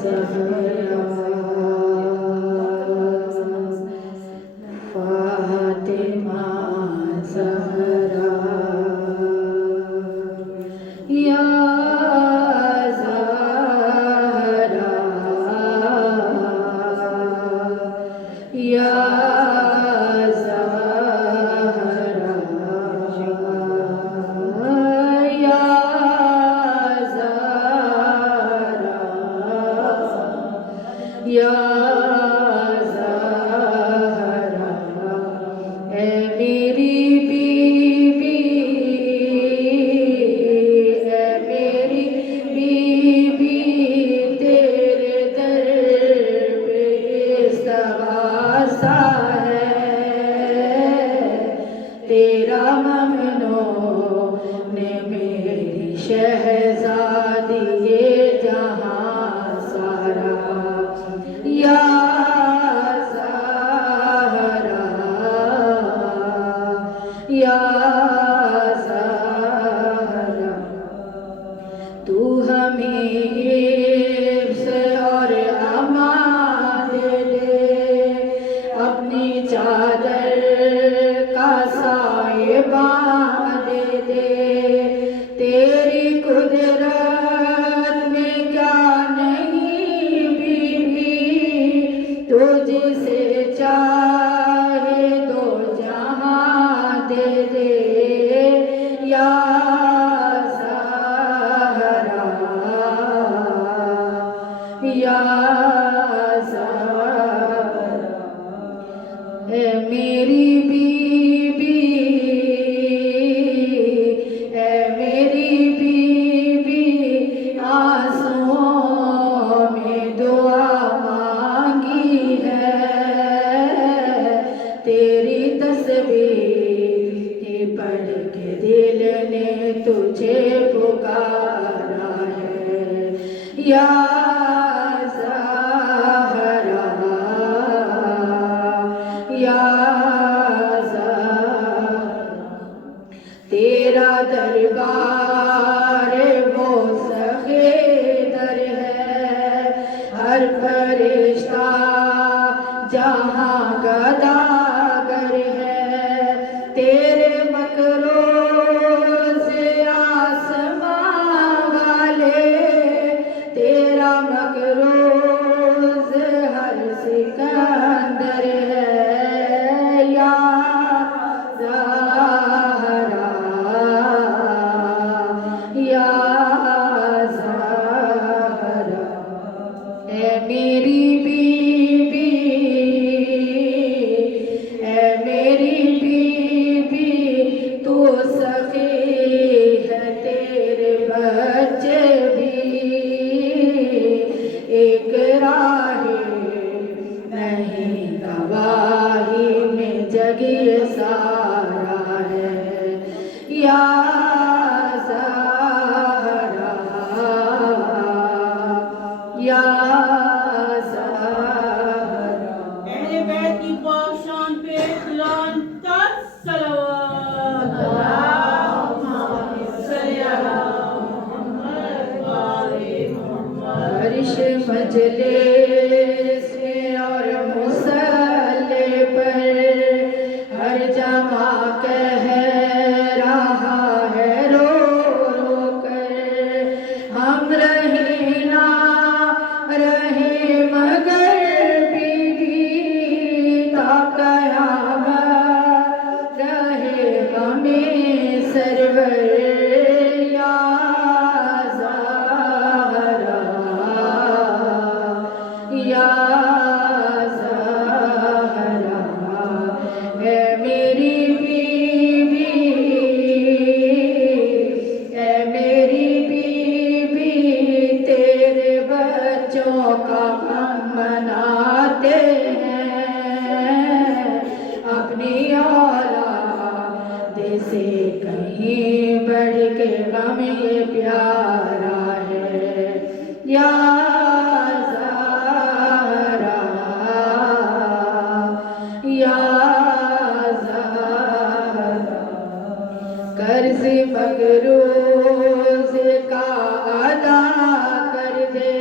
ज़हरा फातिमा ज़हरा या ज़हरा या या ज़हरा ए मेरी बीबी ए मेरी बीबी तेरे दर पे इस्तग़ासा है तेरा ममनो ने मेरी शहज़ादी ये जहां सारा या ज़हरा या ज़हरा तू हमें हिफ्ज़ और अमान दे अपनी चादर का साहिबान दे तेरी कुदरत में क्या नहीं बीबी तुझसे चाहे दो जहां दे या ज़हरा या ज़हरा ए मेरी बीबी ए मेरी बीबी आंसुओं में दुआ मांगी है तेरी तस्बीह पढ़ के दिल ने तुझे पुकारा है या ज़हरा या ज़हरा तेरा दरबार वो सखे दर है हर फरिश्ता जहां गदागर है तेरे मकरों से आसमां वाले तेरा मकरों से हर सिकंदर है या ज़हरा या ज़हरा ए मेरी बीबी ए मेरी बीबी तू सखी है तेरे बच्चे भी एक राहे नहीं गवाही में जग ये सारा है या ज़हरा या ज़हरा अहले बैत की पाक शान पे लान तक सलावत अल्लाहुम्मा सल्ली अला मुहम्मद व आले मुहम्मद अर्श मजलिस में और मुसल्ले पर हर जमा कह रहा है रो रो कर हम रहे ना रहे मगर बीबी ता क़यामत रहे हमें सरवर या ज़हरा या ज़हरा ए मेरी बीबी ए मेरी बीबी तेरे बच्चों का गम मनाते हैं अपनी औलाद से कहीं बढ़ के गम ये प्यारा है या ज़हरा या ज़हरा कर्ज मकरूज का अदा कर दे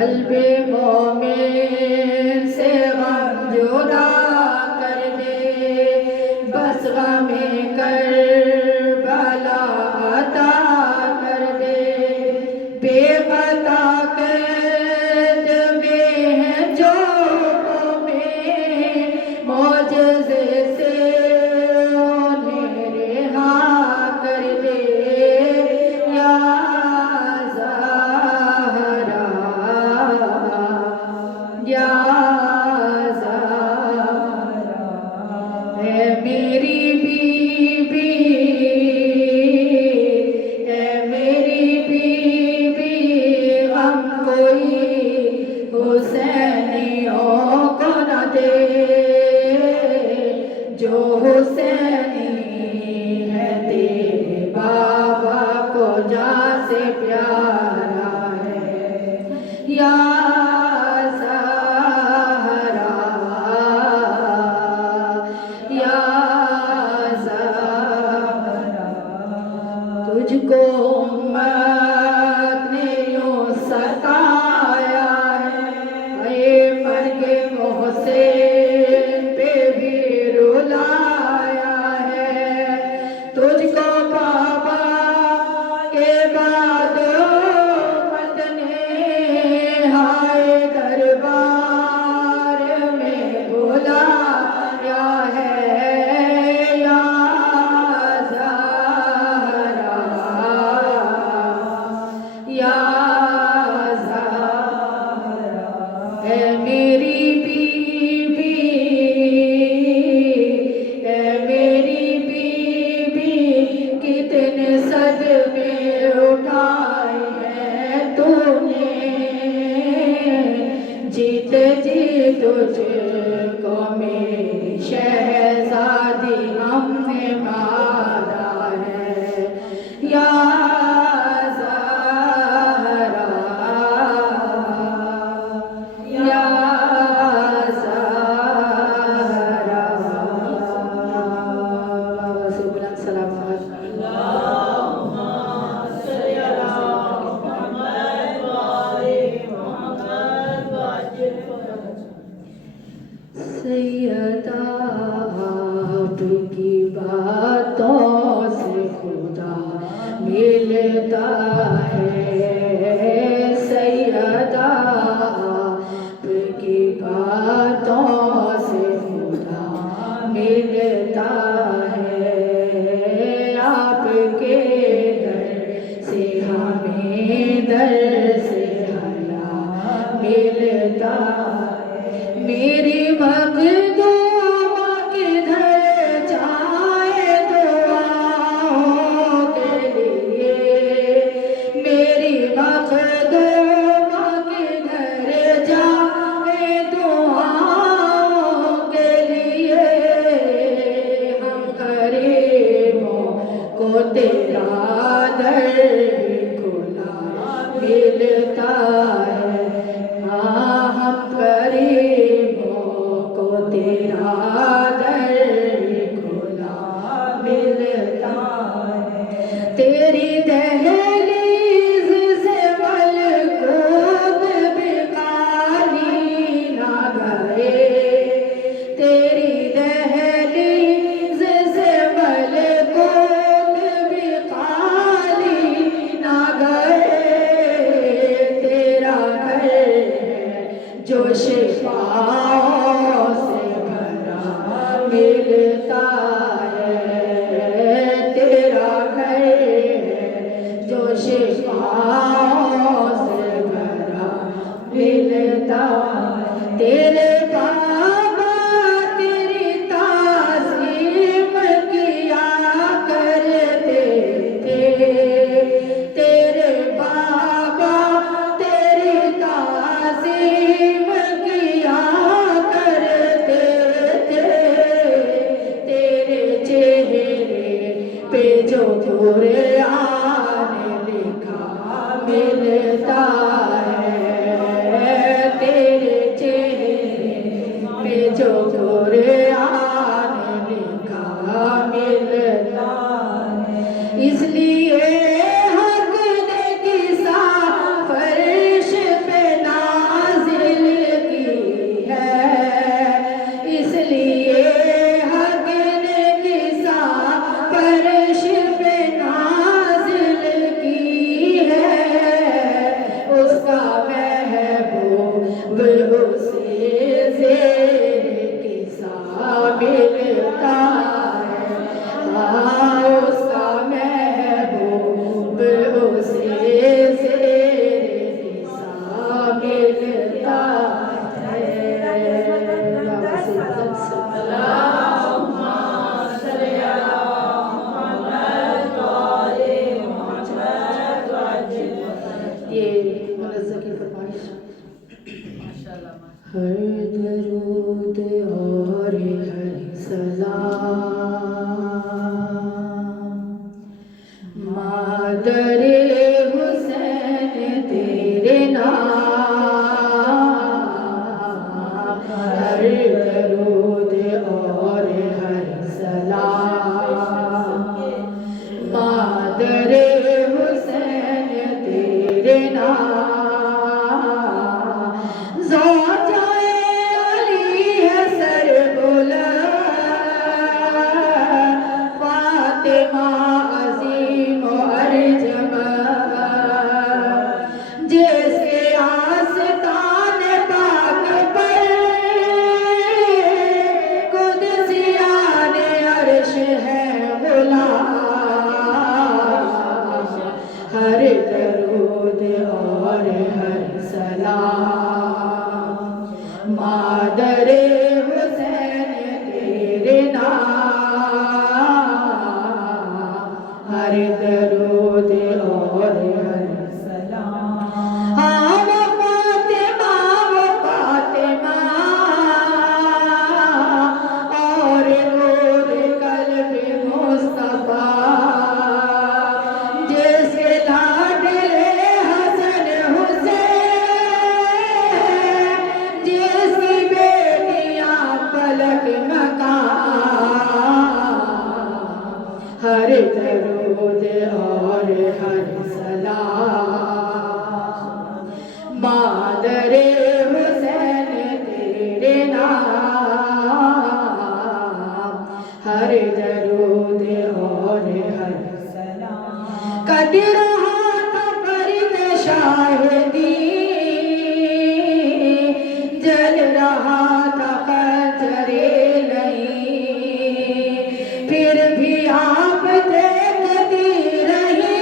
कल्बे मोमिन से गम जुदा कर दे, बस गमे करबला अता कर दे। बेपता कैद में है जो में मौजज़े से उन्हें रिहा कर दे। या ज़हरा, या ज़हरा, है मेरी बीबी, है मेरी बीबी, हम कोई हुसैनियों को न दे, जो हुसैनी है तेरे बाबा को जा से प्यारा है। या ज़हरा, या ज़हरा, तुझको उम्मत ने यूं सताया है, ये मर्गे मोहसिन पे भी रुलाया है। तुझको बाबा के बाद उम्मत ने हाय दरबार में बुलाया है। या ज़हरा, या ज़हरा, है मेरी बीबी, है मेरी बीबी, कितने सदमे उठाए हैं तूने, जीते जी तुझको मेरी शहज़ादी हमने मारा है। या ज़हरा, या ज़हरा, से बुलंद सलावत। सैयदा आपकी बातों से खुदा मिलता है, सैयदा आपकी बातों से खुदा मिलता है। आपके दर से हमें दर से हया मिलता है। मेरी मखदूमा किधर जाए दुआओं के लिए, मेरी मखदूमा किधर जाए दुआओं के लिए। हम गरीबों को तेरा दर खुला मिलता है। हाँ, हम गरीबों को तेरा दर खुला मिलता है। तेरी दहलीज से मलकूत भी खाली ना गए, तेरी दहलीज से मलकूत भी खाली ना गए। तेरा घर जो शिफाओं से भरा मिलता है, तेरा घर जो शिफाओं से भरा मिलता है। तेरे बाबा तेरी ताज़ीम किया करते थे, तेरे बाबा तेरी ताज़ीम किया करते थे। तेरे चेहरे पे जो कुरान लिखा मिलता है, तेरे चेहरे पे जो कुरान लिखा मिलता है। इसलिए हक ने किसा फर्श पे ना की फरमाइश। माशाल्लाह हर दरूद और हर सलाम मादरे हुसैन तेरे नाम। हर दरूद और हर सलाम मादरे हुसैन तेरे नाम। ज़ौजाए अली है सरबुलंद, फातिमा अज़ीम अर्जम, जिसके आस्तान पाक पर कुदसियान अर्श है गुलाम। हर दरूद और हर सलाम मादरे हुसैन तेरे नाम। हर दरूद और हर सलाम। हाँ वो फातिमा और नूर कल्ब मुस्तफा, जिसके लाडले हसन हुसैन, जिसकी बेटियां फलक मकाम। हर दरूद और हर सलाम मादरे हुसैन तेरे नाम। हर दरूद और हर सलाम। कट रहा था फर्द शाहिदी, जल रहा था खंजरे नहीं, फिर भी आप देखती रही,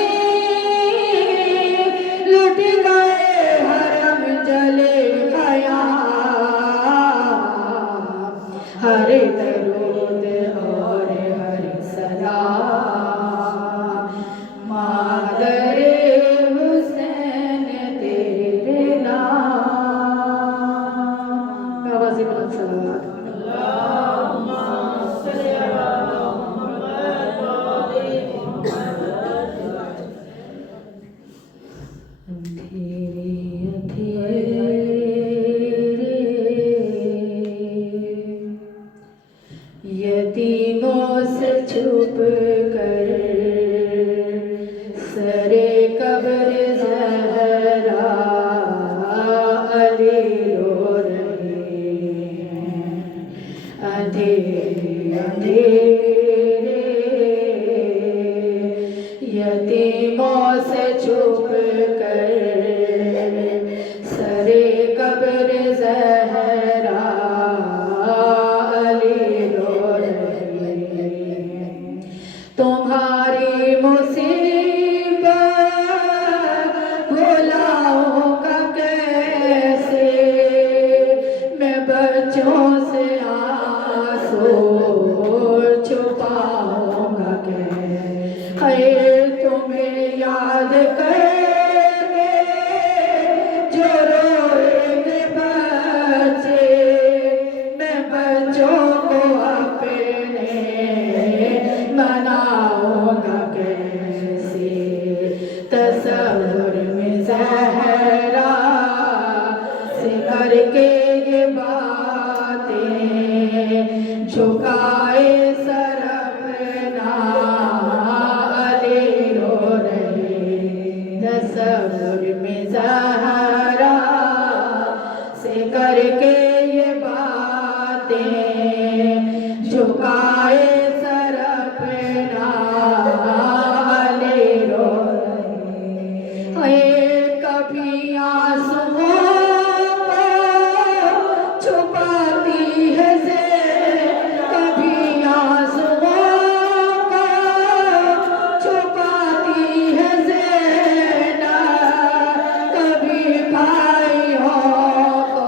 लुट गए हरम जले ख़याम। हर दरूद और हर सलाम मादरे हुसैन तेरे नाम। आवाज़ बुलंद सलावत। अल्लाहुम्मा सल्ली अला मुहम्मद व आलि मुहम्मद। अंधेरे अंधेरे यतीमों से छुप कर सरे कब्र ज़हरा अली रो रहे हैं। अंधेरे अंधेरे यतीमों से छुप कर सरे कब्र ज़हरा अली रो रहे हैं। तुम्हारी मुसीबत भुलाऊंगा कैसे, मैं बच्चों से आंसू छुपाऊंगा कैसे। है तुम्हें याद करके जो रोएंगे बच्चे, मैं बच्चों को अपने मनाऊंगा कैसे। तसव्वुर में ज़हरा से करके ये बातें झुकाए सर अपना अली रो रहे। तसव्वुर में ज़हरा से करके ये बातें झुकाए सर अपना अली रो रहे। कभी आंसुओं को छुपाती है कभी आंसुओं को छुपाती है ज़ैनब, कभी भाइयों को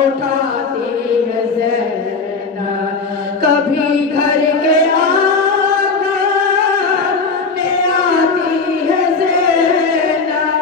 उठाती है ज़ैनब, कभी घर के आंगन में आती है ज़ैनब।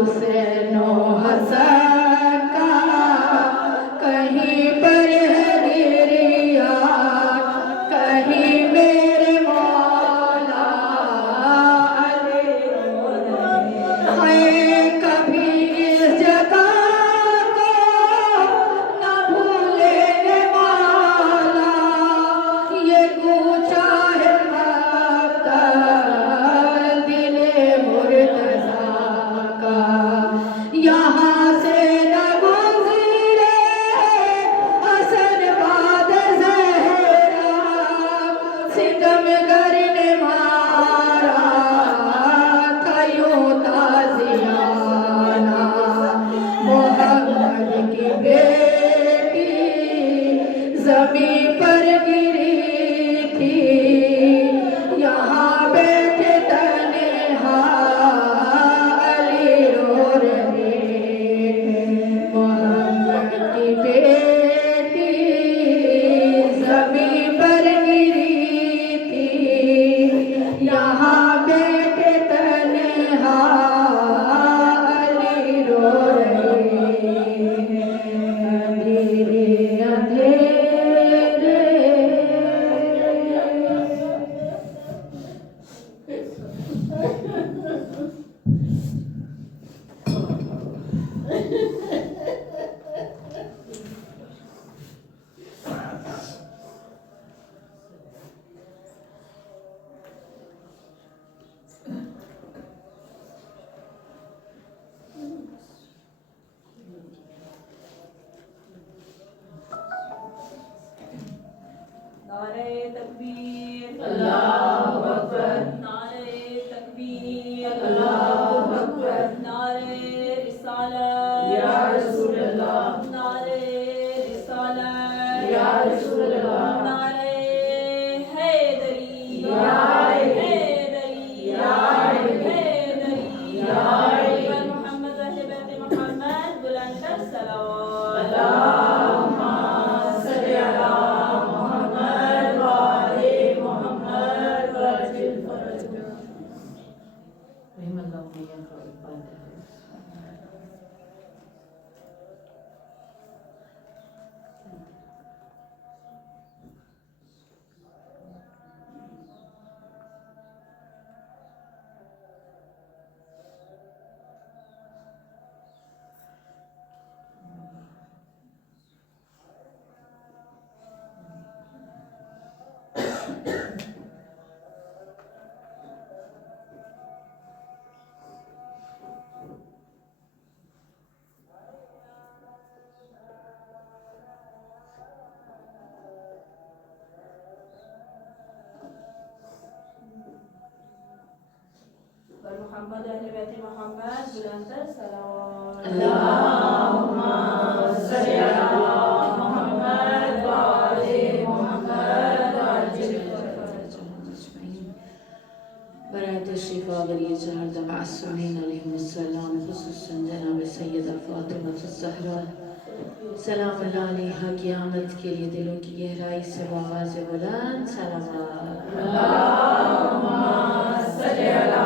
हुसैन हसन का कहीं पर है गिरिया, कहीं मेरे मौला अली है। कभी इस जगह को न भूले वाला, ये कूचा है मक्का दिले मुर्तज़ा का। यहाँ से न गुज़रे हसन बाद ज़हरा, सितमगर ने मारा था यूं ताज़ियाना। मोहम्मद की बेटी ज़मीं पर गिरी थी, यहाँ बैठे तन्हा अली रो रहे हैं। मोहम्मद की बेटी ज़मीं पर गिरी थी, यहाँ बैठे तन्हा अली रो रहे हैं। अंधेरे अंधेरे नारे तकबीर अल्लाहु अकबर, नारे तकबीर अल्लाहु अकबर, नारे रिसालत या रसूल अल्लाह, नारे रिसालत या रसूल अल्लाह, नारे हैदरी या हैदरी या हैदरी या मोहम्मद वहबत मोहम्मद बुलंद सलावत अल्लाहुम्मा सल्ली अला मुहम्मद व आले मुहम्मद वअजिल फरजहु। रहमतुल्लाह मियां का इबादत है। मोहम्मद अहले बैत मोहम्मद बुलंद सलावत अल्लाहुम्मा सल्ली अला मुहम्मद व आले मुहम्मद वअजिल फरजहु अजमईन। बराए तशरीफ आवलिए चार मासूमीन अलैहिमुस्सलाम, खुसूसन जनाब सैयदा फातिमा ज़हरा सलामुल्लाह अलैहा क़यामत के लिए दिलों की गहराई से आवाज़ बुलंद सलावत। अल्लाहुम्मा सल्ली अला